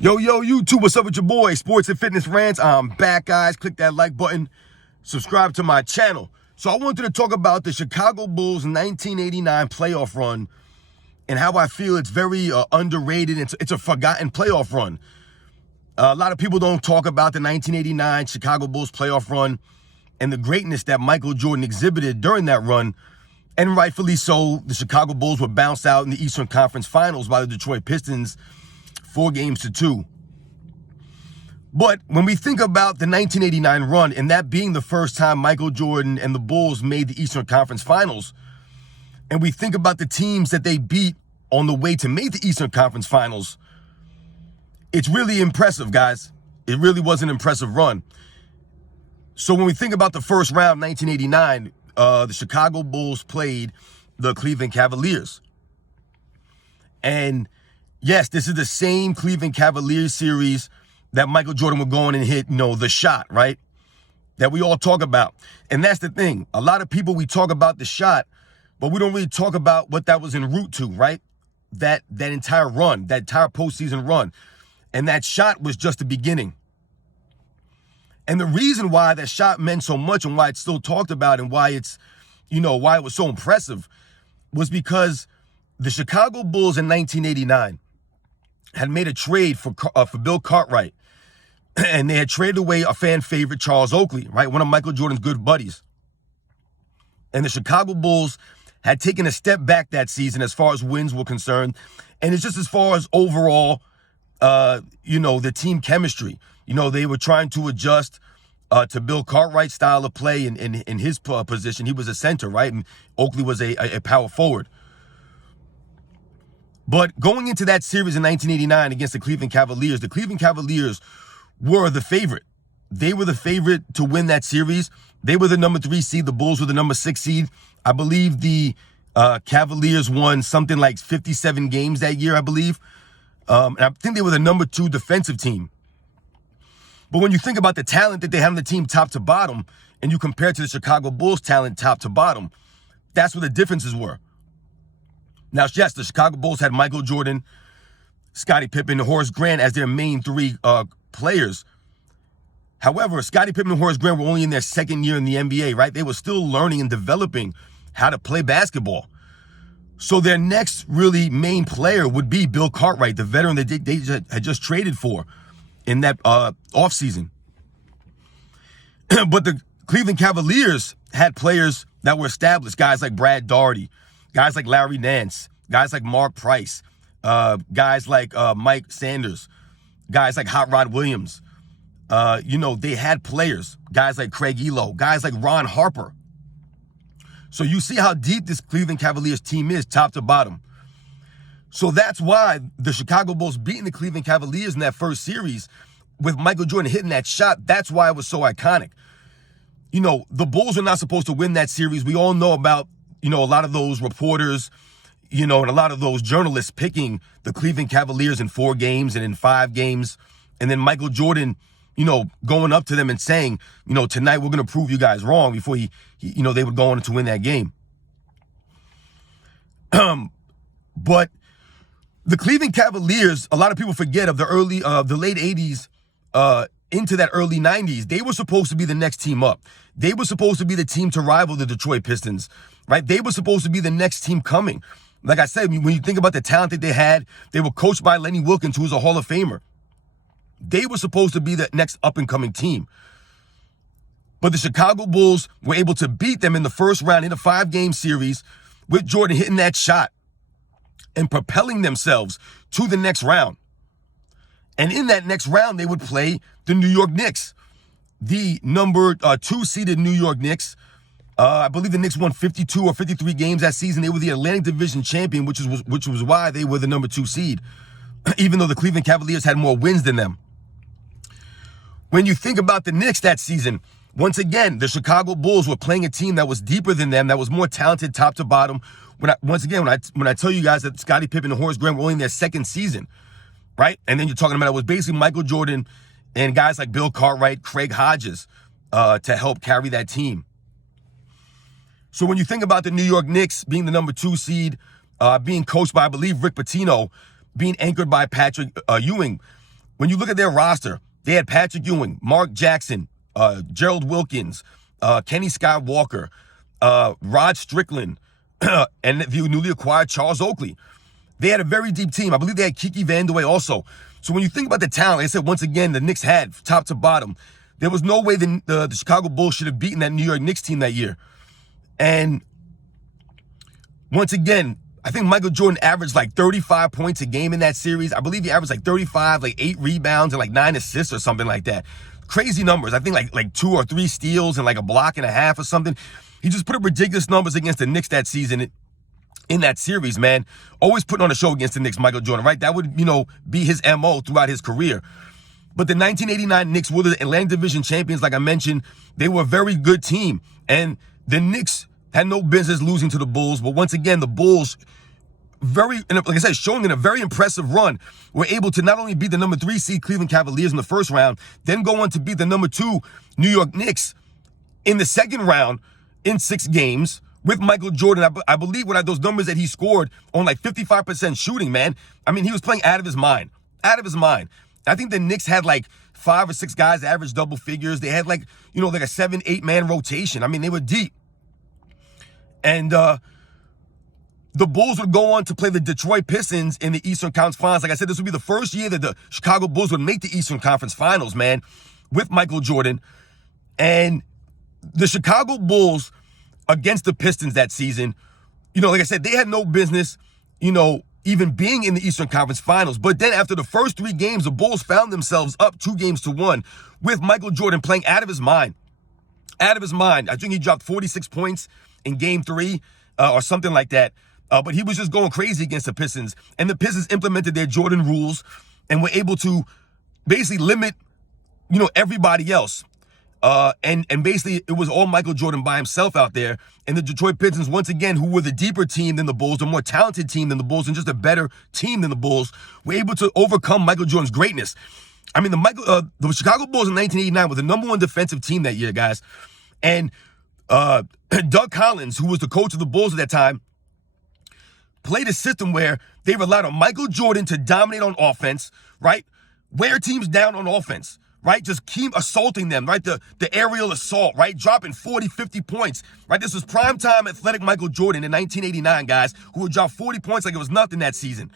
Yo, YouTube, what's up with your boy? Sports and Fitness Rants. I'm back, guys. Click that like button. Subscribe to my channel. So I wanted to talk about the Chicago Bulls 1989 playoff run and how I feel it's very underrated. It's a forgotten playoff run. A lot of people don't talk about the 1989 Chicago Bulls playoff run and the greatness that Michael Jordan exhibited during that run. And rightfully so, the Chicago Bulls were bounced out in the Eastern Conference Finals by the Detroit Pistons 4-2. But when we think about the 1989 run and that being the first time Michael Jordan and the Bulls made the Eastern Conference Finals, and we think about the teams that they beat on the way to make the Eastern Conference Finals, it's really impressive, guys. It really was an impressive run. So when we think about the first round, 1989, the Chicago Bulls played the Cleveland Cavaliers. And yes, this is the same Cleveland Cavaliers series that Michael Jordan would go on and hit, the shot, right? That we all talk about. And that's the thing. A lot of people, we talk about the shot, but we don't really talk about what that was en route to, right? That entire run, that entire postseason run. And that shot was just the beginning. And the reason why that shot meant so much and why it's still talked about and why it's, why it was so impressive was because the Chicago Bulls in 1989 had made a trade for Bill Cartwright, and they had traded away a fan favorite, Charles Oakley, right? One of Michael Jordan's good buddies. And the Chicago Bulls had taken a step back that season as far as wins were concerned. And it's just as far as overall, the team chemistry. They were trying to adjust to Bill Cartwright's style of play in his position. He was a center, right? And Oakley was a power forward. But going into that series in 1989 against the Cleveland Cavaliers were the favorite. They were the favorite to win that series. They were the number 3 seed. The Bulls were the number 6 seed. I believe the Cavaliers won something like 57 games that year, I believe. And I think they were the number 2 defensive team. But when you think about the talent that they had on the team top to bottom, and you compare it to the Chicago Bulls talent top to bottom, that's where the differences were. Now, yes, the Chicago Bulls had Michael Jordan, Scottie Pippen, and Horace Grant as their main 3 players. However, Scottie Pippen and Horace Grant were only in their second year in the NBA, right? They were still learning and developing how to play basketball. So their next really main player would be Bill Cartwright, the veteran that they had just traded for in that offseason. But the Cleveland Cavaliers had players that were established, guys like Brad Daugherty, guys like Larry Nance, guys like Mark Price, guys like Mike Sanders, guys like Hot Rod Williams. They had players, guys like Craig Elo, guys like Ron Harper. So you see how deep this Cleveland Cavaliers team is, top to bottom. So that's why the Chicago Bulls beating the Cleveland Cavaliers in that first series with Michael Jordan hitting that shot, that's why it was so iconic. The Bulls are not supposed to win that series. We all know about a lot of those reporters, and a lot of those journalists picking the Cleveland Cavaliers in 4 games and in 5 games. And then Michael Jordan, going up to them and saying, tonight we're going to prove you guys wrong before they would go on to win that game. But the Cleveland Cavaliers, a lot of people forget of the late 80s into that early 90s, they were supposed to be the next team up. They were supposed to be the team to rival the Detroit Pistons, right? They were supposed to be the next team coming. Like I said, when you think about the talent that they had, they were coached by Lenny Wilkens, who was a Hall of Famer. They were supposed to be the next up-and-coming team. But the Chicago Bulls were able to beat them in the first round in a 5-game series with Jordan hitting that shot and propelling themselves to the next round. And in that next round, they would play the New York Knicks, the number 2 seeded New York Knicks. I believe the Knicks won 52 or 53 games that season. They were the Atlantic Division champion, which was why they were the number 2 seed, even though the Cleveland Cavaliers had more wins than them. When you think about the Knicks that season, once again, the Chicago Bulls were playing a team that was deeper than them, that was more talented top to bottom. When I tell you guys that Scottie Pippen and Horace Grant were only in their second season, right? And then you're talking about it was basically Michael Jordan and guys like Bill Cartwright, Craig Hodges to help carry that team. So when you think about the New York Knicks being the number 2 seed, being coached by, I believe, Rick Pitino, being anchored by Patrick Ewing, when you look at their roster, they had Patrick Ewing, Mark Jackson, Gerald Wilkins, Kenny Skywalker, Rod Strickland, and the newly acquired Charles Oakley. They had a very deep team. I believe they had Kiki Vandeweghe also. So when you think about the talent, like I said, once again, the Knicks had top to bottom. There was no way the Chicago Bulls should have beaten that New York Knicks team that year. And once again, I think Michael Jordan averaged like 35 points a game in that series. I believe he averaged like 35, like 8 rebounds and like 9 assists or something like that. Crazy numbers. I think like 2 or 3 steals and like a block and a half or something. He just put up ridiculous numbers against the Knicks that season in that series, man. Always putting on a show against the Knicks, Michael Jordan, right? That would, be his MO throughout his career. But the 1989 Knicks were the Atlantic Division champions, like I mentioned. They were a very good team. And the Knicks had no business losing to the Bulls. But once again, the Bulls, like I said, showing in a very impressive run, were able to not only beat the number 3 seed Cleveland Cavaliers in the first round, then go on to beat the number 2 New York Knicks in the second round in 6 games with Michael Jordan. I believe what those numbers that he scored on like 55% shooting, man. I mean, he was playing out of his mind. Out of his mind. I think the Knicks had like 5 or 6 guys average double figures. They had like a 7-8 man rotation. I mean, they were deep. And the Bulls would go on to play the Detroit Pistons in the Eastern Conference Finals. Like I said, this would be the first year that the Chicago Bulls would make the Eastern Conference Finals, man, with Michael Jordan. And the Chicago Bulls against the Pistons that season, like I said, they had no business, even being in the Eastern Conference Finals. But then after the first 3 games, the Bulls found themselves up 2-1 with Michael Jordan playing out of his mind. Out of his mind. I think he dropped 46 points in Game 3 or something like that. But he was just going crazy against the Pistons. And the Pistons implemented their Jordan rules and were able to basically limit, everybody else. And basically it was all Michael Jordan by himself out there. And the Detroit Pistons, once again, who were the deeper team than the Bulls, the more talented team than the Bulls, and just a better team than the Bulls, were able to overcome Michael Jordan's greatness. I mean, the Chicago Bulls in 1989 were the number 1 defensive team that year, guys. And Doug Collins, who was the coach of the Bulls at that time, played a system where they relied on Michael Jordan to dominate on offense, right? Wear teams down on offense, right? Just keep assaulting them, right? The aerial assault, right? Dropping 40, 50 points, right? This was primetime athletic Michael Jordan in 1989, guys, who would drop 40 points like it was nothing that season.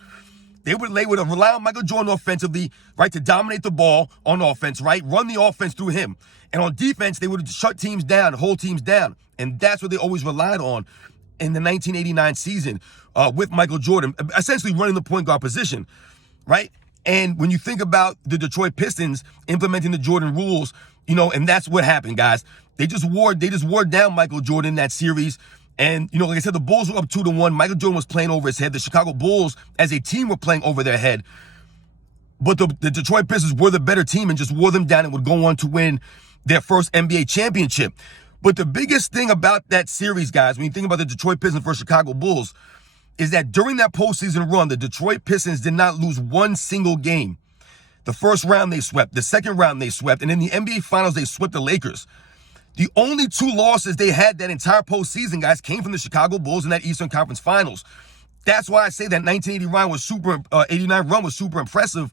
They would rely on Michael Jordan offensively, right, to dominate the ball on offense, right? Run the offense through him. And on defense, they would shut teams down, hold teams down. And that's what they always relied on in the 1989 season with Michael Jordan, essentially running the point guard position, right? And when you think about the Detroit Pistons implementing the Jordan rules, and that's what happened, guys. They just wore down Michael Jordan in that series. And, like I said, the Bulls were up 2-1. Michael Jordan was playing over his head. The Chicago Bulls, as a team, were playing over their head. But the Detroit Pistons were the better team and just wore them down and would go on to win their first NBA championship. But the biggest thing about that series, guys, when you think about the Detroit Pistons versus Chicago Bulls, is that during that postseason run, the Detroit Pistons did not lose one single game. The first round they swept, the second round they swept, and in the NBA Finals they swept the Lakers. The only 2 losses they had that entire postseason, guys, came from the Chicago Bulls in that Eastern Conference Finals. That's why I say that 1989 run was super impressive,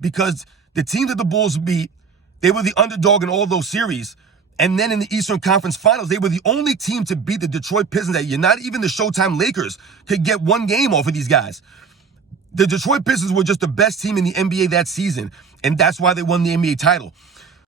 because the team that the Bulls beat, they were the underdog in all those series. And then in the Eastern Conference Finals, they were the only team to beat the Detroit Pistons that year. Not even the Showtime Lakers could get one game off of these guys. The Detroit Pistons were just the best team in the NBA that season, and that's why they won the NBA title.